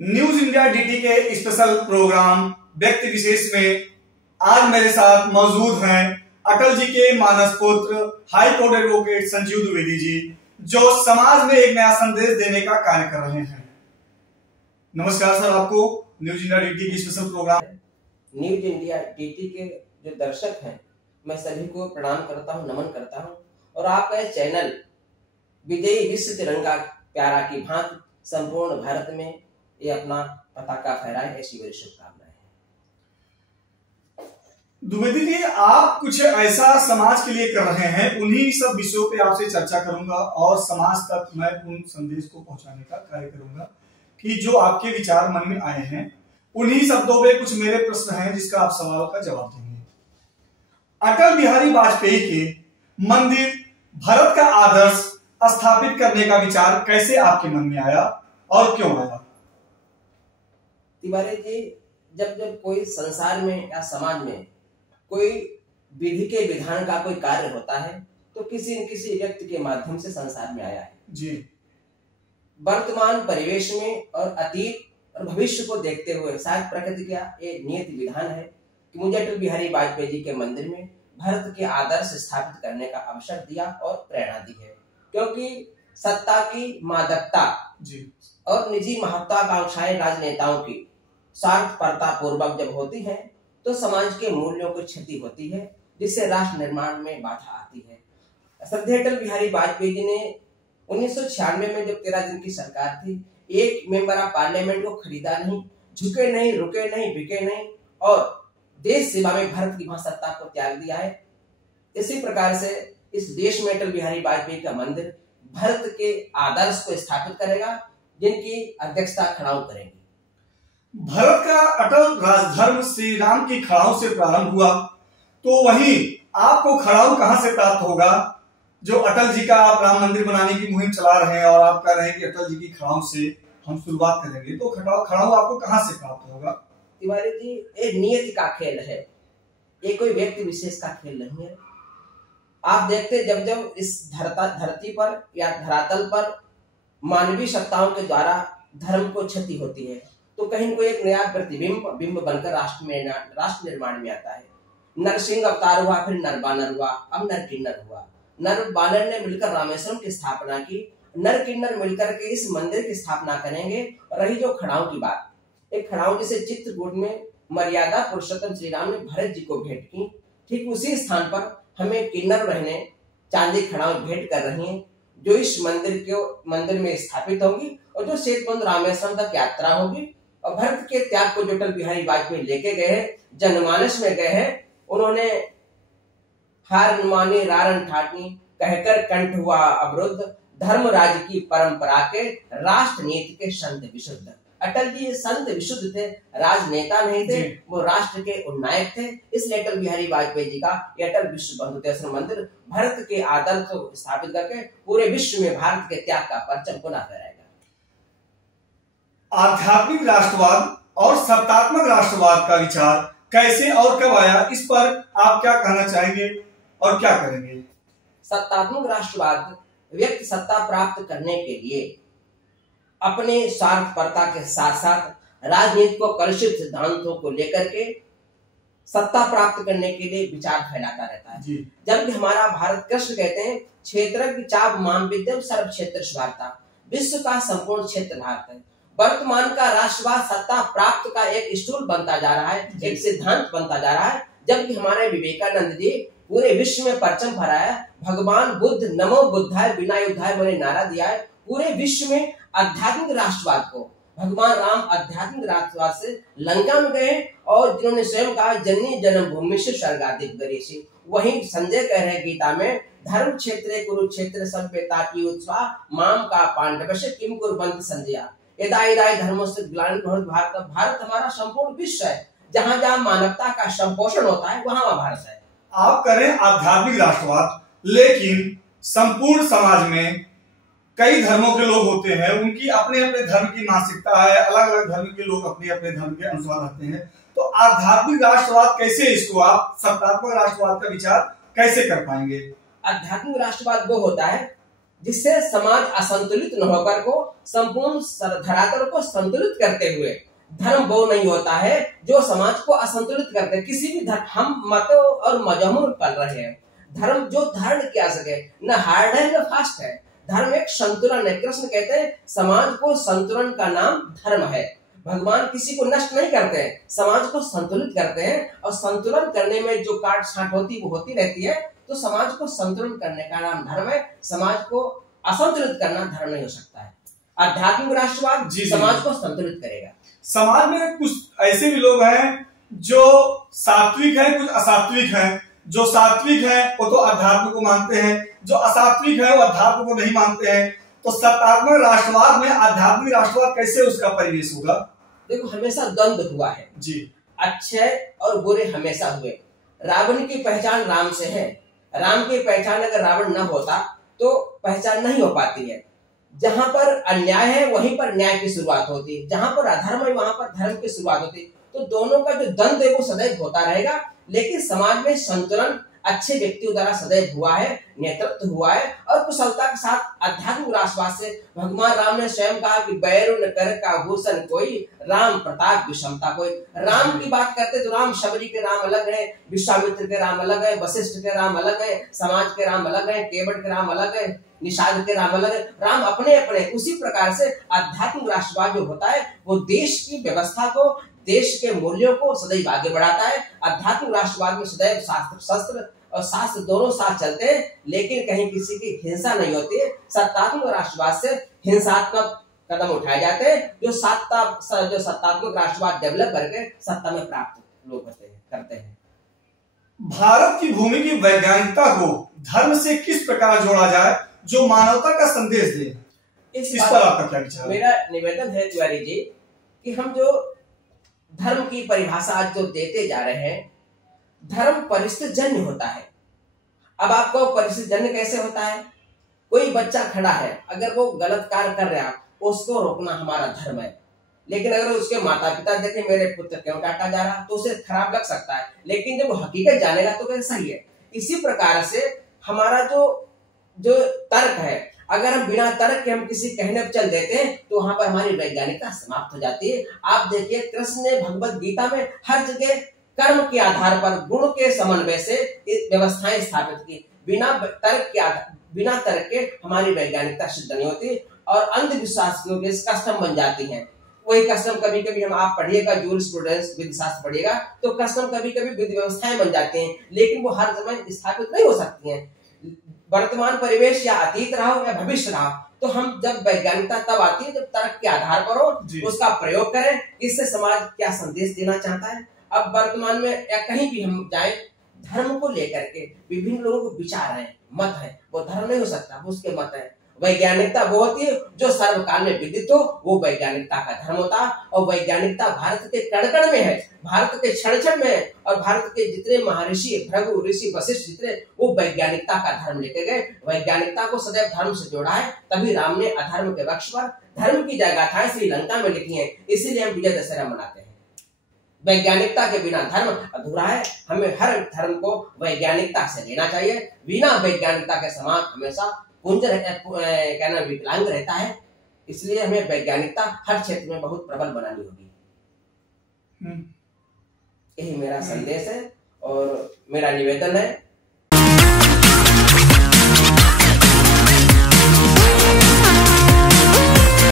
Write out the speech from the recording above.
News India DT के special programme व्यक्ति विशेष में आज मेरे साथ मौजूद हैं अटल जी के मानस पुत्र high court advocate Sanjeev Dwivedi ji, जो समाज में एक नया संदेश देने का कार्य कर रहे हैं। नमस्कार सर, आपको न्यूज इंडिया डीटी के special program News India DT के जो दर्शक हैं, मैं सभी को प्रणाम करता हूं, नमन करता हूं। और आपका चैनल विजयी विश्व तिरंगा प्यारा की भांति संपूर्ण भारत में ये अपना पताका फहराए, ऐसी मेरी शुभकामनाएं हैं। द्विवेदी जी, आप कुछ ऐसा समाज के लिए कर रहे हैं, उन्हीं सब विषयों पे आपसे चर्चा करूंगा और समाज तक मैं उन संदेश को पहुंचाने का कार्य करूंगा कि जो आपके विचार मन में आए हैं। उन्हीं शब्दों पे कुछ मेरे प्रश्न हैं जिसका आप सवाल का जवाब देंगे। अटल बिहारी वाजपेयी के मंदिर भारत का आदर्श स्थापित करने का विचार कैसे आपके मन में आया और क्यों आया? तिवारी जी, जब कोई संसार में या समाज में कोई विधि के विधान का कोई कार्य होता है तो किसी न किसी व्यक्ति के माध्यम से संसार में आया है जी। वर्तमान परिवेश में और अतीत और भविष्य को देखते हुए शायद प्रकृति का ये नियत विधान है कि मुझे अटल बिहारी वाजपेयी जी के मंदिर में भारत के आदर्श स्थापित करने का अवसर दिया और प्रेरणा दी है। क्योंकि सत्ता की मादकता जी और निजी महत्वाकांक्षाएं राजनेताओं की स्वार्थपरता पूर्वक जब होती है तो समाज के मूल्यों को क्षति होती है, जिससे राष्ट्र निर्माण में बाधा आती है। श्रद्धेय अटल बिहारी वाजपेयी जी ने 1996 में जब 13 दिन की सरकार थी, एक मेंबर ऑफ पार्लियामेंट को खरीदा नहीं, झुके नहीं, रुके नहीं, बिके नहीं और देश सेवा में भारत की महासत्ता को त्याग दिया है। इसी प्रकार से इस देश में अटल बिहारी वाजपेयी का मंदिर भारत के आदर्श को स्थापित करेगा, जिनकी अध्यक्षता खड़ाऊ करेंगे। भारत का अटल राजधर्म श्री राम की खड़ाऊ से प्रारंभ हुआ, तो वहीं आपको खड़ाऊ कहां से प्राप्त होगा? जो अटल जी का आप राम मंदिर बनाने की मुहिम चला रहे हैं और आप कह रहे हैं कि अटल जी की खड़ाऊ से हम शुरुआत करेंगे, तो खड़ाऊ आपको कहां से प्राप्त होगा? तिवारी जी, ये नियति का खेल है, ये कोई व्यक्ति विशेष का खेल नहीं है। आप देखते जब इस धरती पर या धरातल पर मानवीय सत्ताओं के द्वारा धर्म को क्षति होती है तो कहीं न कोई एक नया बिंब बनकर राष्ट्र निर्माण में आता है। नरसिंह अवतार हुआ, फिर नर बानर हुआ, अब नर किन्नर हुआ। नर बानर ने मिलकर रामेश्वरम की स्थापना की, नर किन्नर मिलकर के इस मंदिर की स्थापना करेंगे। रही जो खड़ाऊ की बात, एक खड़ाऊ जिसे चित्रकूट में मर्यादा पुरुषोत्तम श्री राम ने भरत जी को भेंट की, ठीक उसी स्थान पर हमें किन्नर बहनें चांदी खड़ाऊ भेंट कर रही हैं, जो इस मंदिर में स्थापित होंगी और जो सेतुबंध रामेश्वरम तक यात्रा होगी। और भरत के त्याग को जो अटल बिहारी वाजपेयी लेके गए हैं, जनमानस में गए हैं, उन्होंने हार मानी रारण ठाटनी कहकर कंठ हुआ अवरुद्ध, धर्मराज की परंपरा के राष्ट्र नीति के संत विशुद्ध। अटल जी संत विशुद्ध थे, राजनेता नहीं थे, वो राष्ट्र के उन्नायक थे। इसलिए अटल बिहारी वाजपेयी जी का ये अटल विश्व बंधुतेश्वर मंदिर भारत के आदर्श को स्थापित करके पूरे विश्व में भारत के त्याग का परचम पुनः फहराएगा। आध्यात्मिक राष्ट्रवाद और सत्तात्मक राष्ट्रवाद का विचार कैसे और कब आया, इस पर आप क्या कहना चाहेंगे और क्या करेंगे? सत्तात्मक राष्ट्रवाद व्यक्ति सत्ता प्राप्त करने के लिए अपने स्वार्थपरता के साथ साथ राजनीति को कलुषित सिद्धांतों को लेकर के सत्ता प्राप्त करने के लिए विचार फैलाता रहता है। जबकि हमारा भारत कृष्ण कहते हैं, क्षेत्र चाप माम विद्यम सर्व क्षेत्र स्वार्था, विश्व का संपूर्ण क्षेत्र भारत है। वर्तमान का राष्ट्रवाद सत्ता प्राप्त का एक स्टूल बनता जा रहा है, एक सिद्धांत बनता जा रहा है। जबकि हमारे विवेकानंद जी पूरे विश्व में परचम फहराया, भगवान बुद्ध नमो बुद्धाय बिना युद्धाय बोले नारा दिया है। पूरे विश्व में आध्यात्मिक राष्ट्रवाद को भगवान राम आध्यात्मिक राष्ट्रवाद से लंका में गए और जिन्होंने स्वयं कहा जननी जन्मभूमि से स्वर्गाधिक गरीषि। वहीं संजय कह रहे गीता में, धर्म क्षेत्रे कुरुक्षेत्र सभ्यता की उत्साह माम का पांडवस्य किम कुर्वन्ति संजया यदा यदा धर्मस्य ग्लानिर्भवति भारत। भारत हमारा संपूर्ण विश्व है, जहां जहां मानवता का संपोषण होता है वहां भारत है। आप करें आध्यात्मिक राष्ट्रवाद, लेकिन संपूर्ण समाज में कई धर्मों के लोग होते हैं, उनकी अपने अपने धर्म की मानसिकता है, अलग अलग धर्म के लोग अपने अपने धर्म के अनुसार रहते हैं। तो आध्यात्मिक राष्ट्रवाद कैसे, इसको आप सत्तात्मक राष्ट्रवाद का विचार कैसे कर पाएंगे? आध्यात्मिक राष्ट्रवाद वो होता है जिससे समाज असंतुलित न होकर को संपूर्ण धरातल को संतुलित करते हुए, धर्म वो नहीं होता है जो समाज को असंतुलित करते हैं। किसी भी धर्म, हम मतों और मजहबों में पल रहे हैं, धर्म जो धारण किया सके, न हार्ड है न फास्ट है, धर्म एक संतुलन है। कृष्ण कहते हैं समाज को संतुलन का नाम धर्म है। भगवान किसी को नष्ट नहीं करते हैं, समाज को संतुलित करते हैं, और संतुलन करने में जो काट छांट होती वो होती रहती है। तो समाज को संतुलन करने का नाम धर्म है, समाज को असंतुलित करना धर्म नहीं हो सकता है। आध्यात्मिक राष्ट्रवाद समाज को संतुलित करेगा। समाज में कुछ ऐसे भी लोग हैं जो सात्विक हैं, कुछ असात्विक हैं। जो सात्विक है वो तो अध्यात्म को मानते हैं, जो असात्विक है वो अध्यात्म को नहीं मानते हैं। तो सत्तात्मक राष्ट्रवाद में आध्यात्मिक राष्ट्रवाद कैसे उसका परिवेश होगा? देखो, हमेशा द्वंद्व हुआ है जी, अच्छे और बुरे हमेशा हुए। रावण की पहचान राम से है, राम की पहचान अगर रावण न होता तो पहचान नहीं हो पाती है। जहां पर अन्याय है वहीं पर न्याय की शुरुआत होती है, जहां पर अधर्म है वहां पर धर्म की शुरुआत होती है। तो दोनों का जो द्वंद्व है वो सदैव होता रहेगा, लेकिन समाज में संतुलन अच्छे व्यक्तियों द्वारा सदैव हुआ है, नेतृत्व हुआ है, और कुशलता के साथ आध्यात्मिक राष्ट्रवाद से भगवान राम ने स्वयं कहा कि बैरु न कर का भूषण कोई, राम प्रताप विषमता कोई। राम की बात करते तो राम शबरी के राम अलग है, विश्वामित्र के राम अलग है, वशिष्ठ के राम अलग है, समाज के राम अलग है, केवट के राम अलग है, निषाद के राम अलग है। राम अपने अपने। उसी प्रकार से आध्यात्मिक राष्ट्रवाद जो होता है वो देश की व्यवस्था को, देश के मूल्यों को सदैव आगे बढ़ाता है। आध्यात्मिक राष्ट्रवाद में सदैव शास्त्र, शस्त्र और शास्त्र दोनों साथ चलते हैं, लेकिन कहीं किसी की हिंसा नहीं होती है। सत्तात्मक राष्ट्रवाद से हिंसात्मक कदम उठाए जाते हैं, जो सत्तात्मक राष्ट्रवाद डेवलप करके सत्ता में प्राप्त लोग करते हैं। भारत की भूमि की वैज्ञानिकता को धर्म से किस प्रकार जोड़ा जाए जो मानवता का संदेश दे? इस पर आपका क्या विचार है? मेरा निवेदन है तिवारी जी कि हम जो धर्म की परिभाषा आज जो देते जा रहे हैं, धर्म परिस्थिति जन्य होता है। अब आपको परिस्थिति जन्य कैसे होता है? कोई बच्चा खड़ा है, अगर वो गलत कार्य कर रहा है उसको रोकना हमारा धर्म है। लेकिन अगर उसके माता पिता देखें मेरे पुत्र क्यों डांटा जा रहा, तो उसे खराब लग सकता है, लेकिन जब वो हकीकत जानेगा तो कैसे सही है। इसी प्रकार से हमारा जो तर्क है, अगर हम बिना तर्क के हम किसी कहने पर चल देते हैं तो वहां पर हमारी वैज्ञानिकता समाप्त हो जाती है। आप देखिए, कृष्ण ने भगवत गीता में हर जगह कर्म के आधार पर गुण के समन्वय से व्यवस्थाएं स्थापित की। बिना तर्क के हमारी वैज्ञानिकता सिद्ध नहीं होती, और अंधविश्वास की वजह से कस्टम बन जाती है। वही कस्टम कभी कभी हम, आप पढ़िएगा जूरिस्प्रूडेंस, विधि शास्त्र पढ़िएगा तो कस्टम कभी कभी विधि व्यवस्थाएं बन जाती हैं, लेकिन वो हर समय स्थापित नहीं हो सकती हैं। वर्तमान परिवेश या अतीत रहा हो या भविष्य रहा, तो हम जब वैज्ञानिकता तब आती है जब तर्क के आधार पर हो, उसका प्रयोग करें। इससे समाज क्या संदेश देना चाहता है। अब वर्तमान में या कहीं भी हम जाएं, धर्म को लेकर के विभिन्न लोगों को विचार है, मत है, वो धर्म नहीं हो सकता, वो उसके मत है। वैज्ञानिकता वो होती है जो सर्वकाल में विदित हो, वो वैज्ञानिकता का धर्म होता है। और वैज्ञानिकता भारत के कण कण में है, भारत के क्षण क्षण में है, और भारत के जितने महर्षि, भृगु ऋषि, वशिष्ठ जितने, वो वैज्ञानिकता का धर्म लेके गए। वैज्ञानिकता को सदैव धर्म से जोड़ा है, तभी राम ने अधर्म के वक्ष पर धर्म की जयगाथाएं श्रीलंका में लिखी है। इसीलिए हम विजय दशहरा मनाते हैं। वैज्ञानिकना के बिना धर्म अधूरा है। हमें हर धर्म को वैज्ञानिकता से लेना चाहिए। बिना वैज्ञानिकता के समाज हमेशा कहना विकलांग रहता है। इसलिए हमें वैज्ञानिकता हर क्षेत्र में बहुत प्रबल बनानी होगी। यही मेरा संदेश है और मेरा निवेदन है